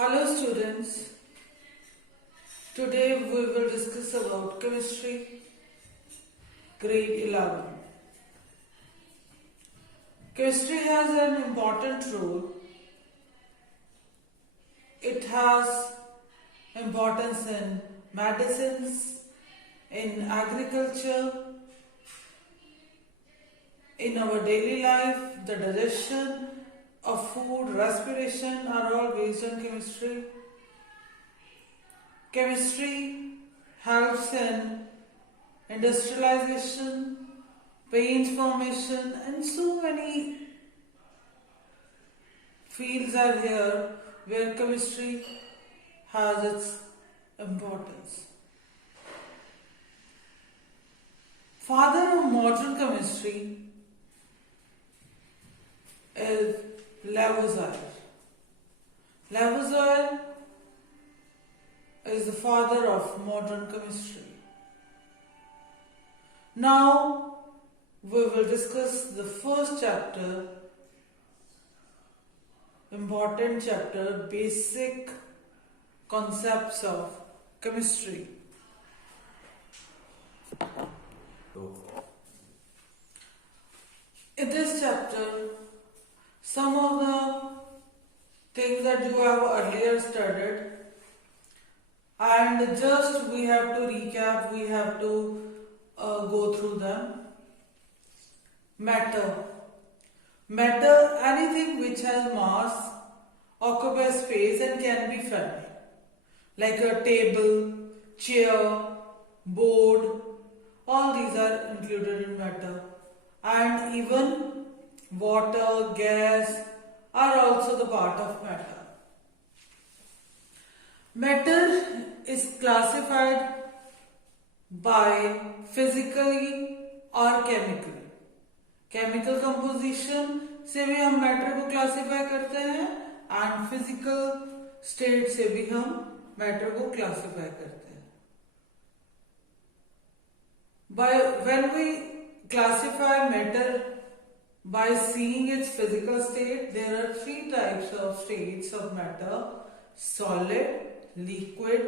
Hello students, today we will discuss about chemistry, grade 11. Chemistry has an important role. It has importance in medicines, in agriculture, in our daily life. The digestion of food, respiration are all based on chemistry. Chemistry helps in industrialization, paint formation, and so many fields are here where chemistry has its importance. Father of modern chemistry is Lavoisier. Lavoisier is the father of modern chemistry. Now we will discuss the first chapter, important chapter, basic concepts of chemistry. In this chapter, some of the things that you have earlier studied, and just we have to recap, we have to go through them. Matter. Matter, anything which has mass, occupies space and can be felt. Like a table, chair, board, all these are included in matter. And even water, gas are also the part of matter. Matter is classified by physically or chemically. Chemical composition से भी हम matter को classify करते हैं and physical state से भी हम matter को क्लासिफाई करते हैं. When we classify matter by seeing its physical state, there are three types of states of matter: solid, liquid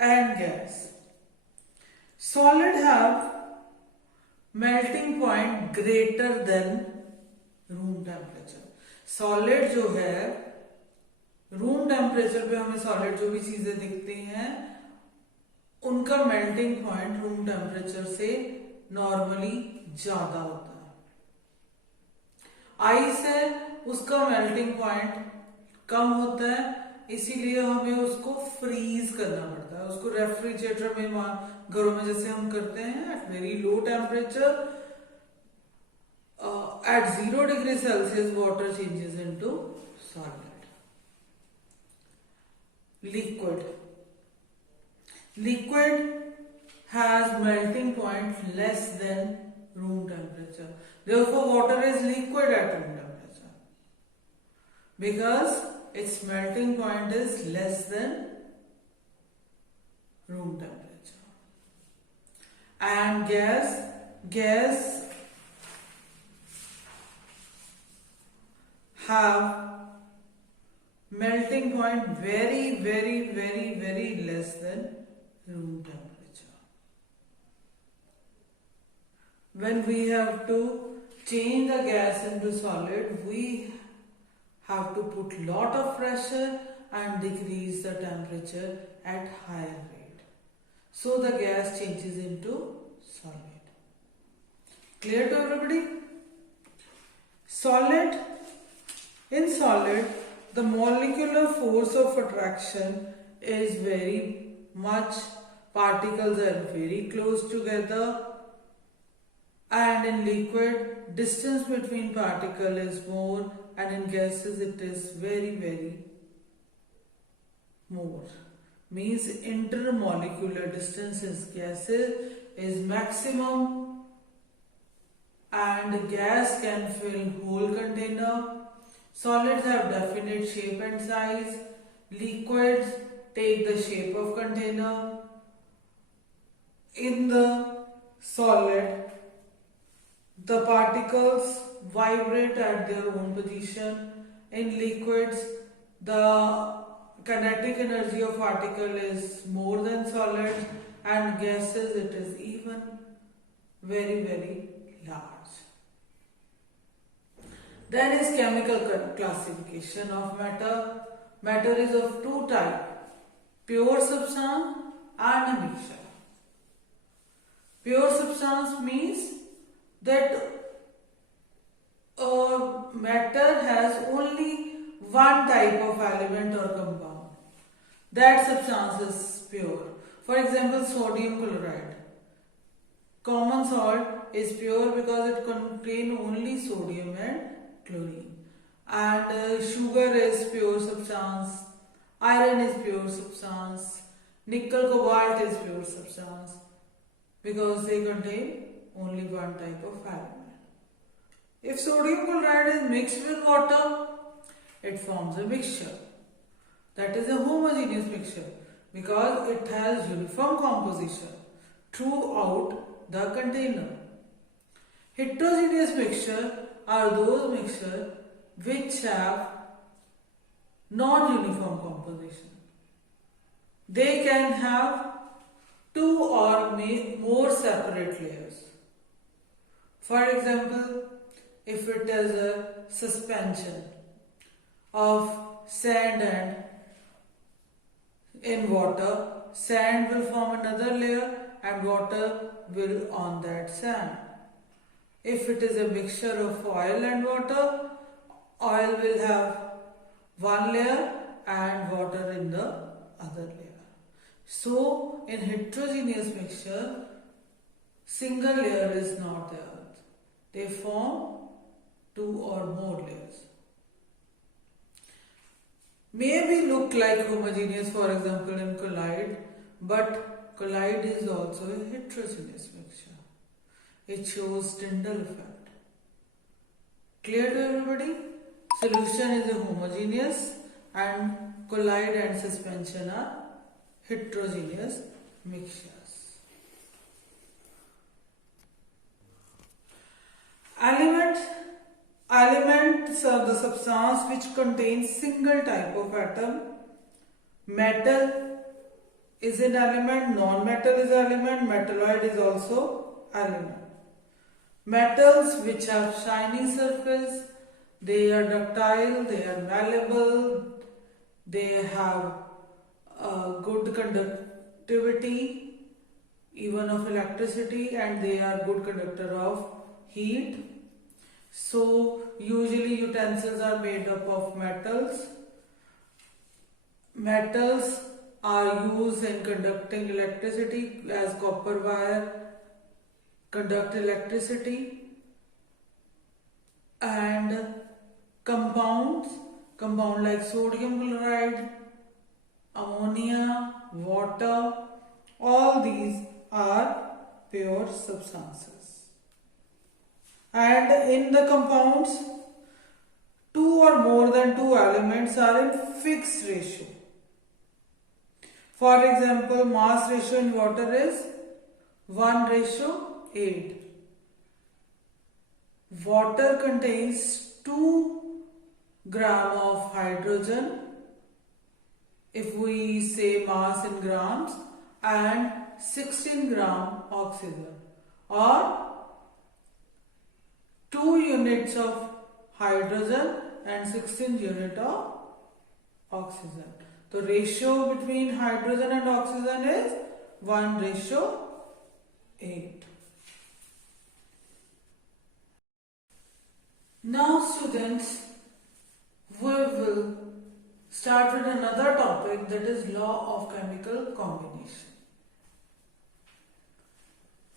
and gas. Solid have melting point greater than room temperature. Solid जो है room temperature पे हमें solid जो भी चीजें दिखती हैं उनका मेल्टिंग पॉइंट रूम टेम्परेचर से नॉर्मली ज्यादा होता है. आइस है उसका मेल्टिंग पॉइंट कम होता है, इसीलिए हमें उसको फ्रीज करना पड़ता है. उसको रेफ्रिजरेटर में घरों में जैसे हम करते हैं at very low temperature, at 0 degree Celsius water changes into solid. Liquid has melting point less than room temperature. Therefore, water is liquid at room temperature because its melting point is less than room temperature. And gas have melting point very less than room temperature. When we have to change the gas into solid, we have to put lot of pressure and decrease the temperature at higher rate. So the gas changes into solid. Clear to everybody? In solid, the molecular force of attraction is very much, particles are very close together, and in liquid, distance between particle is more, and in gases it is very more. Means intermolecular distance in gases is maximum, and gas can fill whole container. Solids have definite shape and size. Liquids take the shape of container. In the solid, the particles vibrate at their own position. In liquids, the kinetic energy of particle is more than solid, and gases it is even very large. Then is chemical classification of matter. Matter is of two types, pure substance and a mixture. Pure substance means that matter has only one type of element or compound. That substance is pure. For example, sodium chloride. Common salt is pure because it contains only sodium and chlorine. And sugar is pure substance. Iron is pure substance. Nickel, cobalt is pure substance because they contain only one type of element. If sodium chloride is mixed with water, it forms a mixture. That is a homogeneous mixture because it has uniform composition throughout the container. Heterogeneous mixture are those mixtures which have non-uniform composition. They can have two or more separate layers. For example, if it is a suspension of sand and in water, sand will form another layer and water will on that sand. If it is a mixture of oil and water, oil will have one layer and water in the other layer. So, in heterogeneous mixture, single layer is not there. They form two or more layers. Maybe look like homogeneous, for example, in colloid, but colloid is also a heterogeneous mixture. It shows Tyndall effect. Clear to everybody? Solution is a homogeneous and colloid and suspension are heterogeneous mixtures. Elements are the substance which contains single type of atom. Metal is an element, non-metal is element, metalloid is also element. Metals which have shiny surface, they are ductile, they are malleable, they have good conductivity even of electricity, and they are good conductor of heat. So usually utensils are made up of metals. Metals are used in conducting electricity, as copper wire conduct electricity. And compound like sodium chloride, ammonia, water, all these are pure substances. And in the compounds, two or more than two elements are in fixed ratio. For example, mass ratio in water is 1:8. Water contains 2 grams of hydrogen, if we say mass in grams, and 16 grams oxygen, or 2 units of hydrogen and 16 units of oxygen. The ratio between hydrogen and oxygen is 1:8. Now students, we will start with another topic, that is law of chemical combination.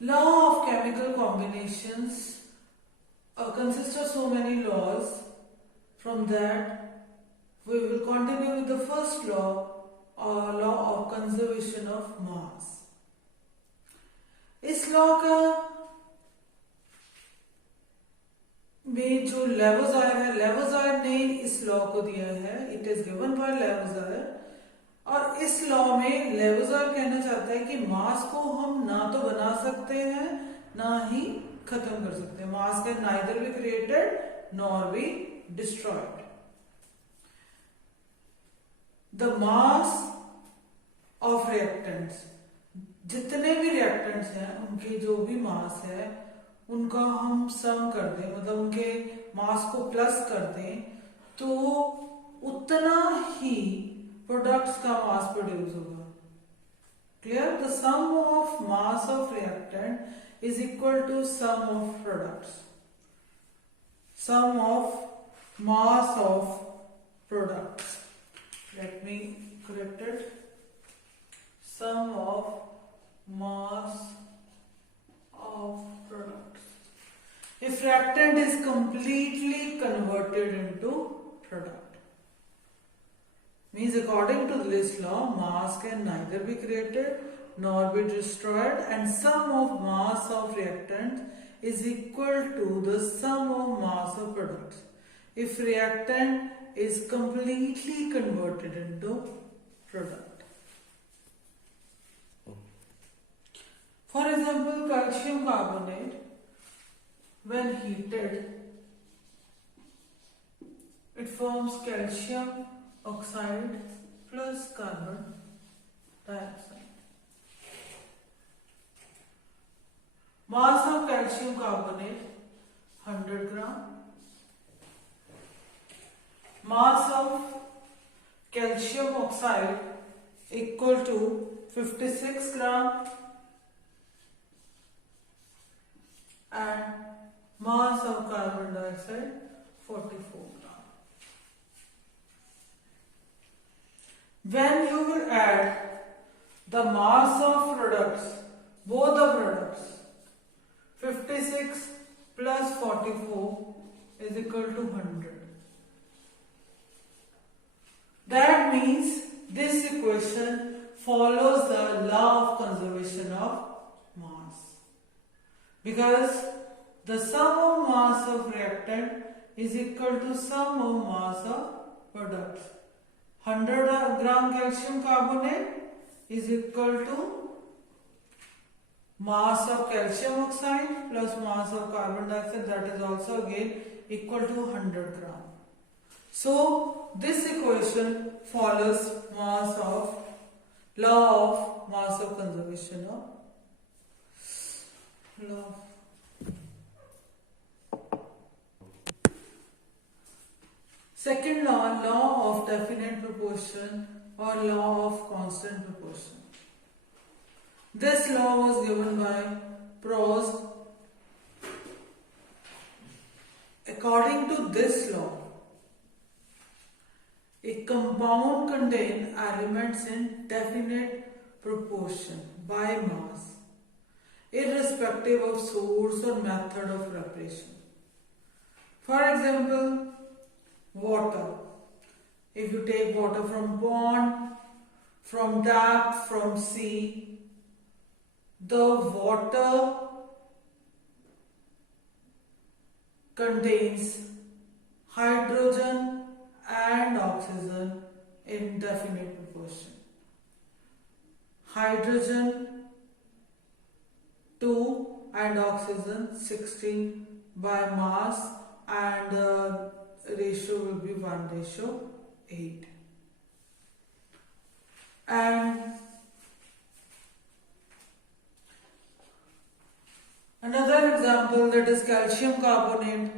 Law of chemical combinations consists of so many laws. From that we will continue with the first law, law of conservation of mass. इस law का में जो लेवोज़ायर है, लेवोज़ायर ने इस law को दिया है, इट इज गिवन बाय लेवोज़ायर। और इस लॉ में लेवोज़ायर कहना चाहता है कि मास को हम ना तो बना सकते हैं ना ही खत्म कर सकते हैं। मास can neither be created nor be destroyed. the mass of reactants, जितने भी reactants हैं उनके जो भी मास है उनका हम सम कर दें, मतलब उनके मास को प्लस कर दें, तो उतना ही प्रोडक्ट्स का मास प्रोड्यूस होगा. Clear? The sum of mass of reactant is equal to sum of products. Sum of mass of products. Let me correct it. Sum of mass of products. If reactant is completely converted into product, means according to this law, mass can neither be created nor be destroyed, and sum of mass of reactants is equal to the sum of mass of products if reactant is completely converted into product. For example, calcium carbonate, when heated, it forms calcium oxide plus carbon dioxide. Mass of calcium carbonate 100 gram. Mass of calcium oxide equal to 56 gram, and mass of carbon dioxide 44 gram. When you will add the mass of products, both the products, 56 plus 44 is equal to 100. That means this equation follows the law of conservation of mass, because the sum of mass of reactant is equal to sum of mass of products. 100 gram calcium carbonate is equal to mass of calcium oxide plus mass of carbon dioxide, that is also again equal to 100 gram. So this equation follows mass of law of mass of conservation of law. Second law, law of definite proportion or law of constant proportion. This law was given by Proust. According to this law, a compound contains elements in definite proportion by mass, irrespective of source or method of preparation. For example, water. If you take water from pond, from tap, from sea, the water contains hydrogen and oxygen in definite proportion. Hydrogen 2 and oxygen 16 by mass, and the ratio will be 1:8. And another example, that is calcium carbonate.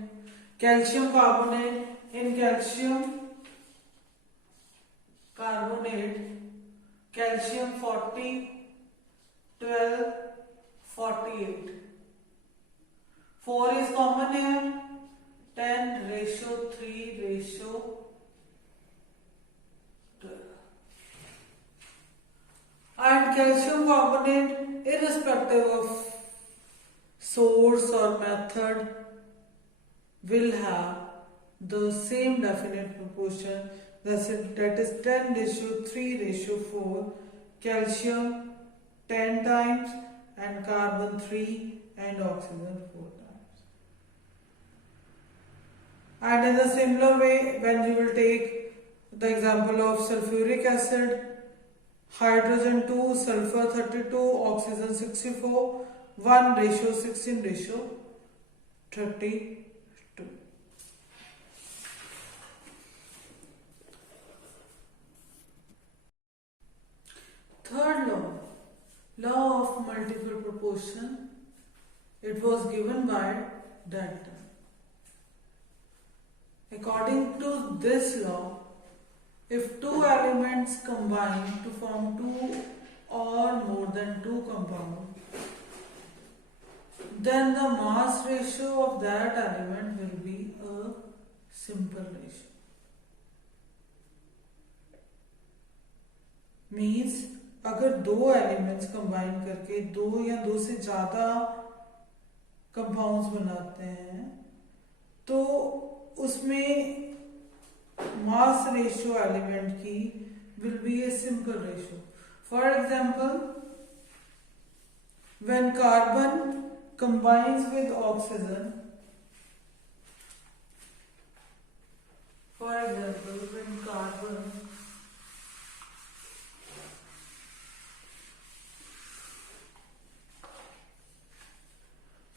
Calcium carbonate, in calcium carbonate, calcium 40, 12, 48. 4 is common here. 10:3:12. And calcium carbonate, irrespective of source or method, will have the same definite proportion, that is 10:3:4, calcium 10 times and carbon 3 and oxygen 4 times. And in a similar way, when you will take the example of sulfuric acid, hydrogen 2, sulfur 32, oxygen 64, 1:16:32. . of multiple proportion. It was given by Dalton. According to this law, if two elements combine to form two or more than two compounds, then the mass ratio of that element will be a simple ratio. Means अगर दो elements combine करके दो या दो से ज़्यादा compounds बनाते हैं तो उसमें मास रेशियो एलिमेंट की will be a simple ratio. For example, when carbon combines with oxygen,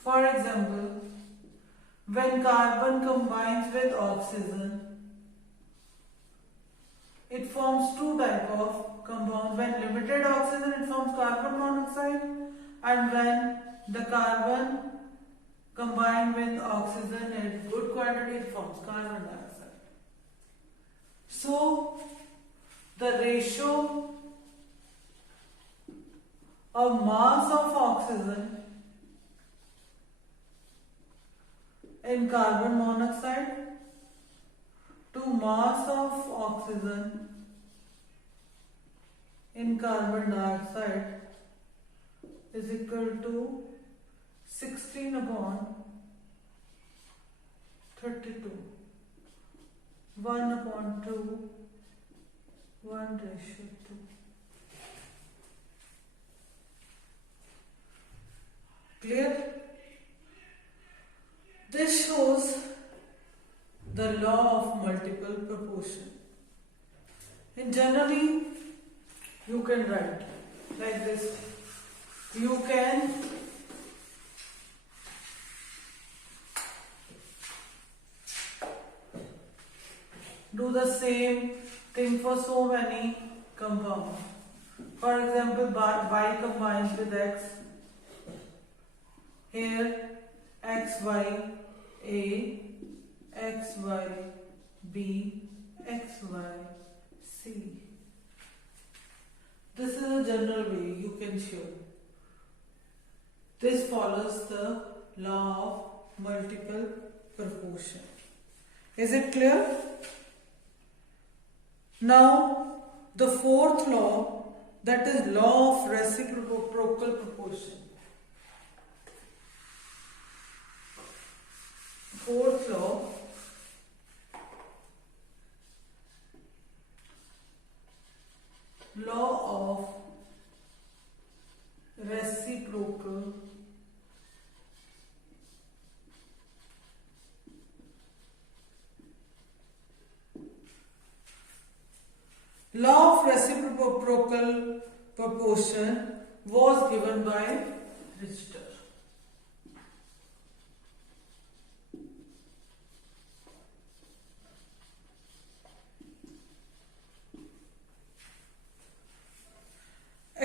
for example, when carbon combines with oxygen, it forms two type of compounds. When limited oxygen, it forms carbon monoxide, and when the carbon combined with oxygen in good quantity, it forms carbon dioxide. So, the ratio of mass of oxygen in carbon monoxide to mass of oxygen in carbon dioxide is equal to 16 upon 32, 1 upon 2, 1:2. Clear? This shows the law of multiple proportion. And generally, you can write like this. You can do the same thing for so many compounds. For example, Y combines with X. Here, XYA, XYB, XYC. This is a general way you can show. This follows the law of multiple proportion. Is it clear? Now, the fourth law, that is law of reciprocal proportion. Fourth law, law of reciprocal proportion was given by Richter.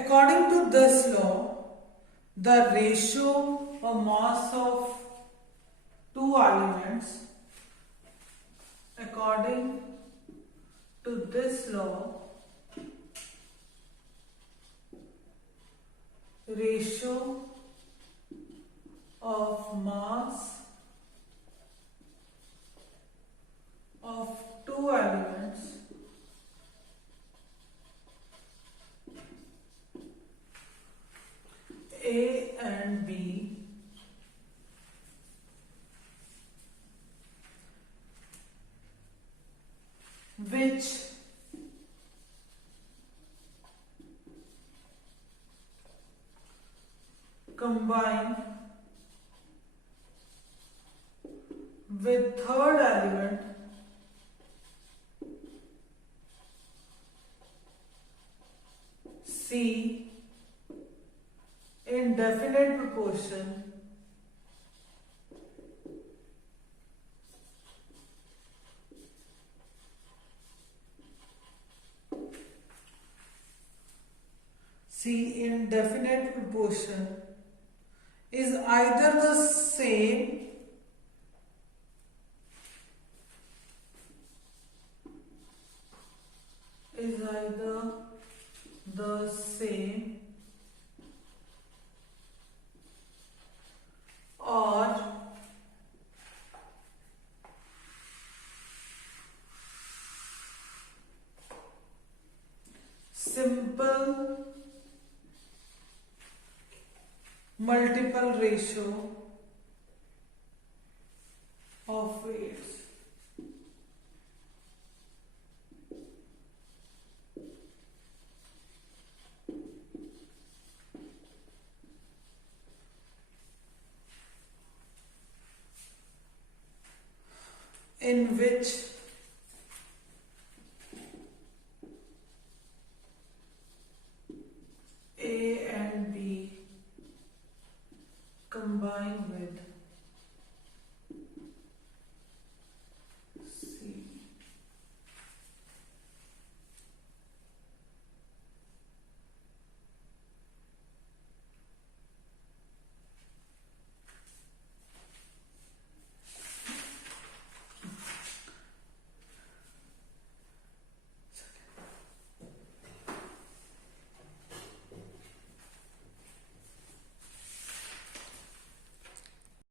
According to this law, the ratio of mass of two elements, according to this law, ratio of mass of two elements A and B which combine with third element C in definite proportion See, indefinite proportion is either the same is either the same or simple multiple ratio of weights. In which